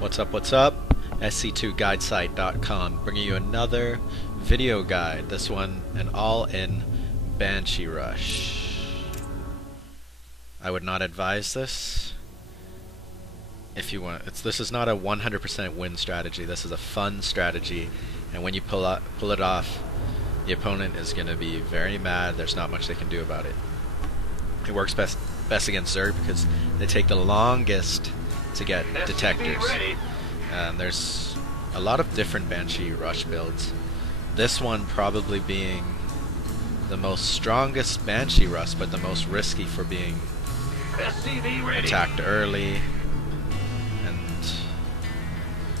What's up, what's up? SC2guidesite.com bringing you another video guide. This one an all-in Banshee rush. I would not advise this if you want. This is not a 100% win strategy. This is a fun strategy, and when you pull it off, the opponent is going to be very mad. There's not much they can do about it. It works best against Zerg because they take the longest to get detectors. There's a lot of different Banshee rush builds. This one probably being the most strongest Banshee rush, but the most risky for being attacked early and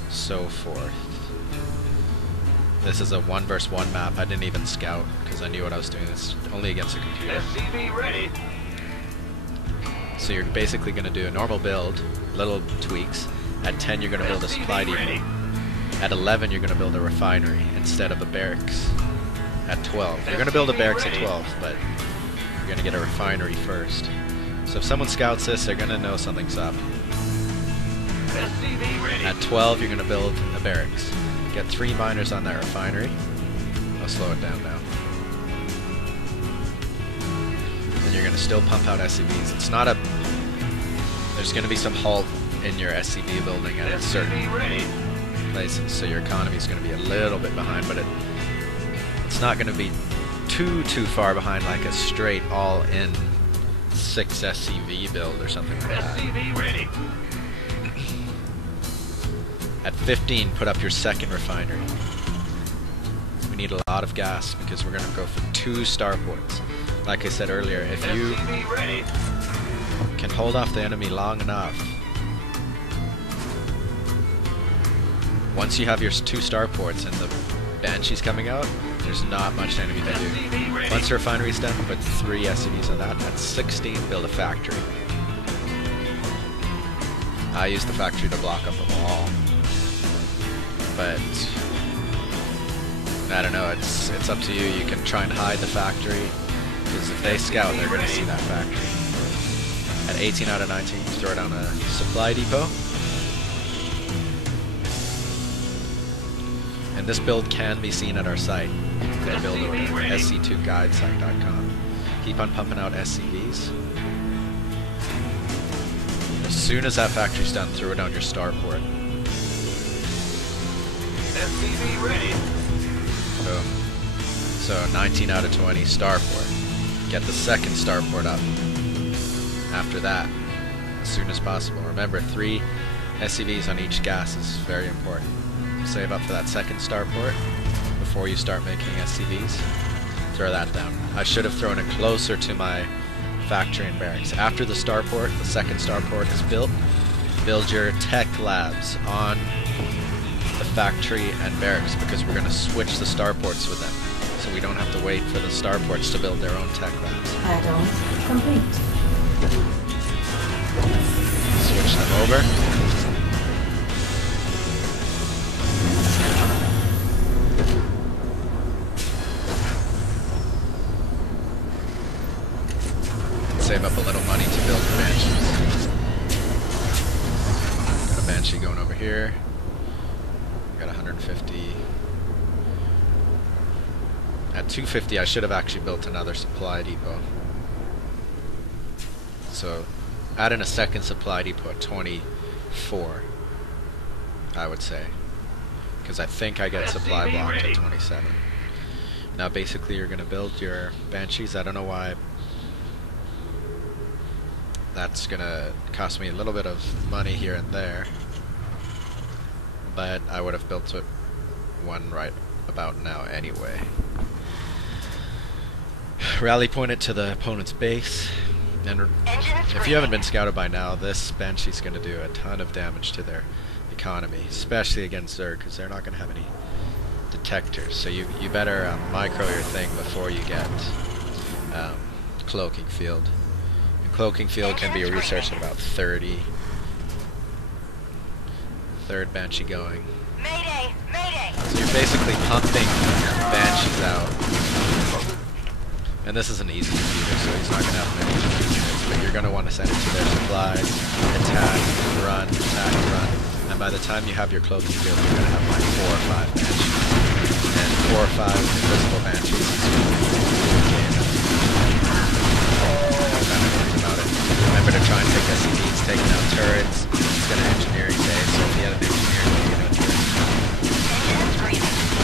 so forth. This is a 1 vs 1 map. I didn't even scout because I knew what I was doing. It's only against a computer. So you're basically going to do a normal build, little tweaks. At 10 you're going to build a supply depot. At 11 you're going to build a refinery instead of a barracks. At 12. You're going to build a barracks at 12, but you're going to get a refinery first. So if someone scouts this, they're going to know something's up. At 12 you're going to build a barracks. Get 3 miners on that refinery. I'll slow it down now. And you're going to still pump out SCVs. It's not a... There's going to be some halt in your SCV building at certain places, so your economy is going to be a little bit behind, but it's not going to be too far behind like a straight all-in 6 SCV build or something like that. At 15, put up your second refinery. We need a lot of gas because we're going to go for 2 starports. Like I said earlier, if you can hold off the enemy long enough, once you have your 2 starports and the Banshee's coming out, there's not much enemy to do. Once the refinery's done, put 3 SCVs on that. At 16, build a factory. I use the factory to block up a wall, but I don't know. It's up to you. You can try and hide the factory, because if they scout, they're going to see that factory. At 18 out of 19, throw down a supply depot. And this build can be seen at our site. That build order, SC2guidesite.com. Keep on pumping out SCVs. As soon as that factory's done, throw down your starport. SCV ready. Boom. So 19 out of 20 starport. Get the second starport up. After that, as soon as possible. Remember, 3 SCVs on each gas is very important. Save up for that second starport before you start making SCVs. Throw that down. I should have thrown it closer to my factory and barracks. After the starport, the second starport is built, build your tech labs on the factory and barracks, because we're going to switch the starports with them, so we don't have to wait for the starports to build their own tech labs. Add-on complete. Switch them over. Save up a little money to build the Banshees. Got a Banshee going over here. Got 150. At 250 I should have actually built another supply depot. So add in a second supply depot at 24, I would say. Because I think I get supply blocked at 27. Now basically you're going to build your Banshees. I don't know why. That's gonna cost me a little bit of money here and there, but I would have built one right about now anyway. Rally point it to the opponent's base, and if you haven't been scouted by now, this Banshee's gonna do a ton of damage to their economy, especially against Zerg, because they're not gonna have any detectors. So you better micro your thing before you get cloaking field. Cloaking field can be researched at about 30. Third Banshee going. Mayday! Mayday! So you're basically pumping Banshees out. And this is an easy computer, so he's not going to have many units, but you're going to want to send it to their supplies, attack, run, by the time you have your cloaking field, you're going to have like 4 or 5 Banshees. And 4 or 5 invisible Banshees is going to be I'm kind of worried about it. Remember to try and take SCVs, taking out turrets. It's going to engineering day, so if you had an engineering day, you're going to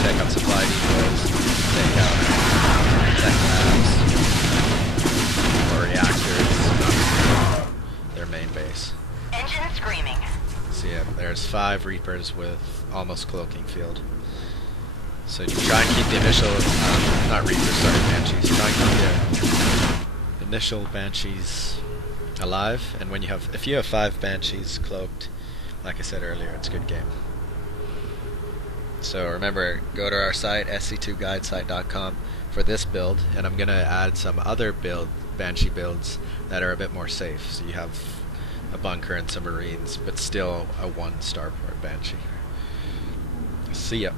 take out supply depots, take out tech labs, or reactors, their main base. Engine screaming. So yeah, there's 5 Reapers with almost cloaking field. So you try and keep the initial, not Reapers, sorry, Banshees. Try and keep the initial Banshees alive, and when you have, if you have 5 Banshees cloaked, like I said earlier, it's a good game. So remember, go to our site, SC2guidesite.com, for this build, and I'm going to add some other Banshee builds that are a bit more safe. So you have a bunker and some marines, but still a 1 starport Banshee. See ya.